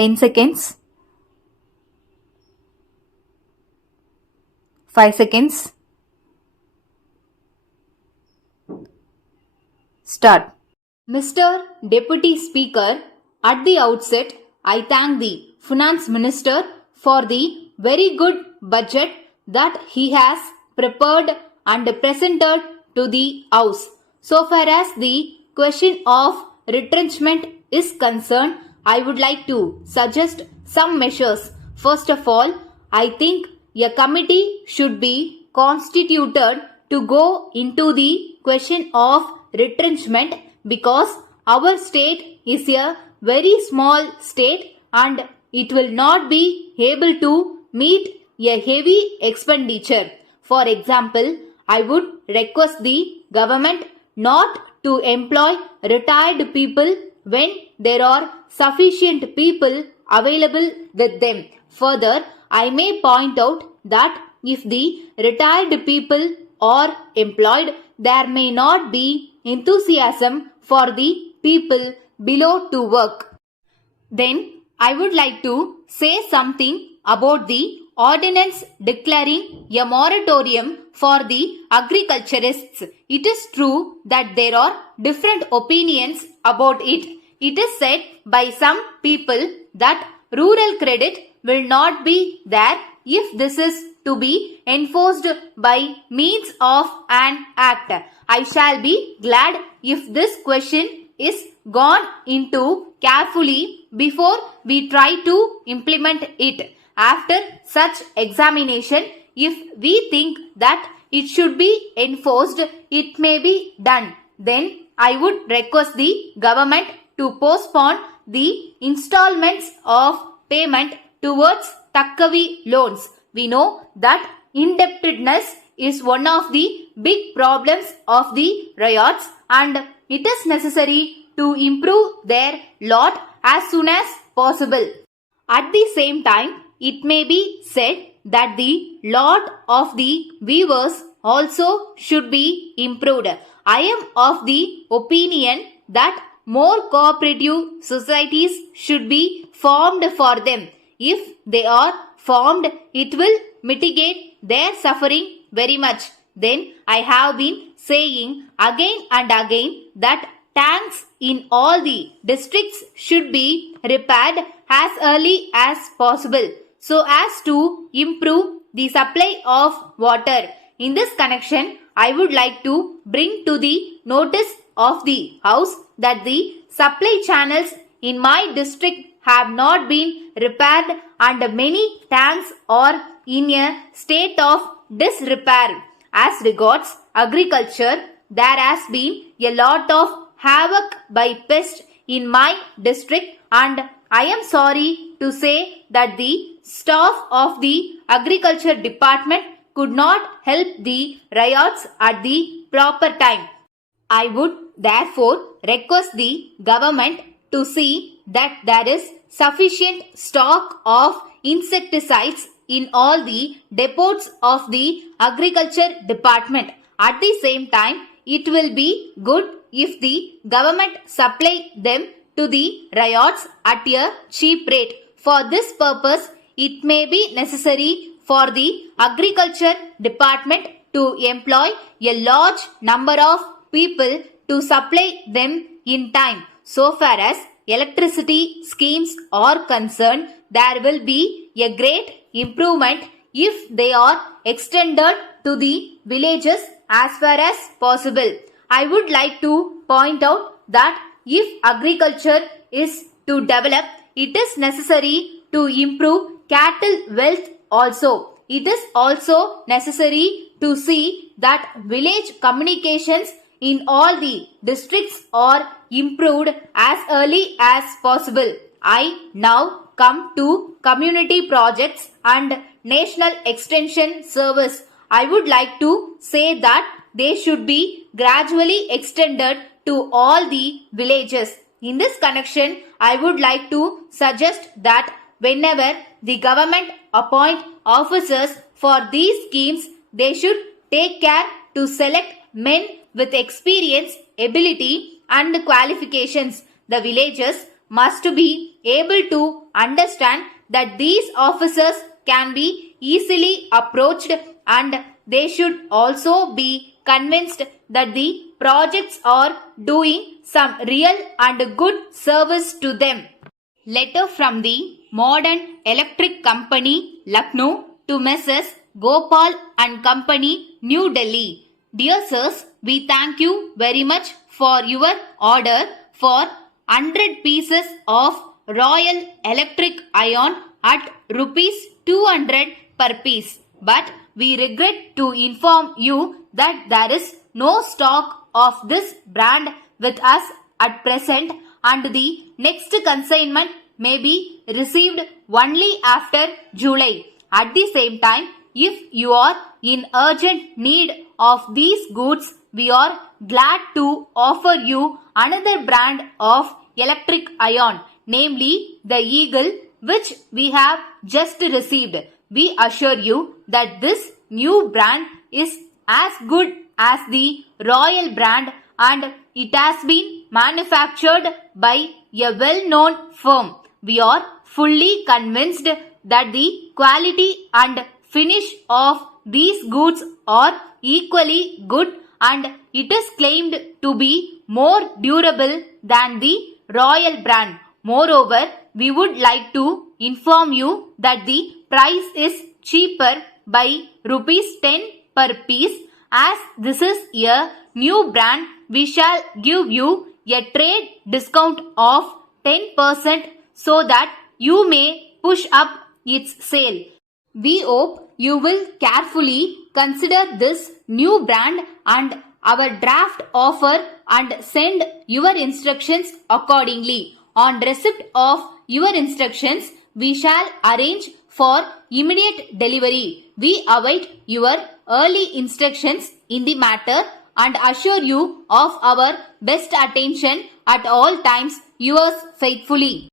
10 seconds. 5 seconds. Start. Mr. Deputy Speaker, at the outset, I thank the Finance Minister for the very good budget that he has prepared and presented to the House. So far as the question of retrenchment is concerned, I would like to suggest some measures. First of all, I think a committee should be constituted to go into the question of retrenchment because our state is a very small state and it will not be able to meet a heavy expenditure. For example, I would request the government not to employ retired people when there are sufficient people available with them. Further, I may point out that if the retired people are employed, there may not be enthusiasm for the people below to work. Then I would like to say something about the ordinance declaring a moratorium for the agriculturists. It is true that there are different opinions about it. It is said by some people that rural credit will not be there if this is to be enforced by means of an act. I shall be glad if this question is gone into carefully before we try to implement it. After such examination, if we think that it should be enforced, it may be done. Then I would request the government to postpone the installments of payment towards Takkavi loans. We know that indebtedness is one of the big problems of the ryots and it is necessary to improve their lot as soon as possible. At the same time, it may be said that the lot of the weavers also should be improved. I am of the opinion that more cooperative societies should be formed for them. If they are formed, it will mitigate their suffering very much. Then I have been saying again and again that tanks in all the districts should be repaired as early as possible so as to improve the supply of water. In this connection, I would like to bring to the notice of the House that the supply channels in my district have not been repaired and many tanks are in a state of disrepair. As regards agriculture, there has been a lot of havoc by pests in my district and I am sorry to say that the staff of the agriculture department could not help the ryots at the proper time. I would therefore request the government to see that there is sufficient stock of insecticides in all the depots of the agriculture department. At the same time, it will be good if the government supply them to the ryots at a cheap rate. For this purpose, it may be necessary for the agriculture department to employ a large number of people to supply them in time. So far as electricity schemes are concerned, there will be a great improvement if they are extended to the villages as far as possible. I would like to point out that if agriculture is to develop, it is necessary to improve cattle wealth also. It is also necessary to see that village communications in all the districts are improved as early as possible. I now come to community projects and National Extension Service. I would like to say that they should be gradually extended to all the villages. In this connection, I would like to suggest that whenever the government appoint officers for these schemes, they should take care to select men with experience, ability and qualifications. The villages must be able to understand that these officers can be easily approached, and they should also be convinced that the projects are doing some real and good service to them. Letter from the Modern Electric Company, Lucknow to Messrs. Gopal and Company, New Delhi. Dear sirs, we thank you very much for your order for 100 pieces of Royal Electric Iron at rupees 200 per piece. But we regret to inform you that there is no stock of this brand with us at present, and the next consignment may be received only after July. At the same time, if you are in urgent need of these goods, we are glad to offer you another brand of electric iron, namely the Eagle, which we have just received. We assure you that this new brand is as good as the Royal brand, and it has been manufactured by a well-known firm. We are fully convinced that the quality and finish of these goods are equally good, and it is claimed to be more durable than the Royal brand. Moreover, we would like to inform you that the price is cheaper by rupees 10 per piece. As this is a new brand, we shall give you a trade discount of 10% so that you may push up its sale. We hope you will carefully consider this new brand and our draft offer and send your instructions accordingly. On receipt of your instructions, we shall arrange for immediate delivery. We await your early instructions in the matter and assure you of our best attention at all times. Yours faithfully.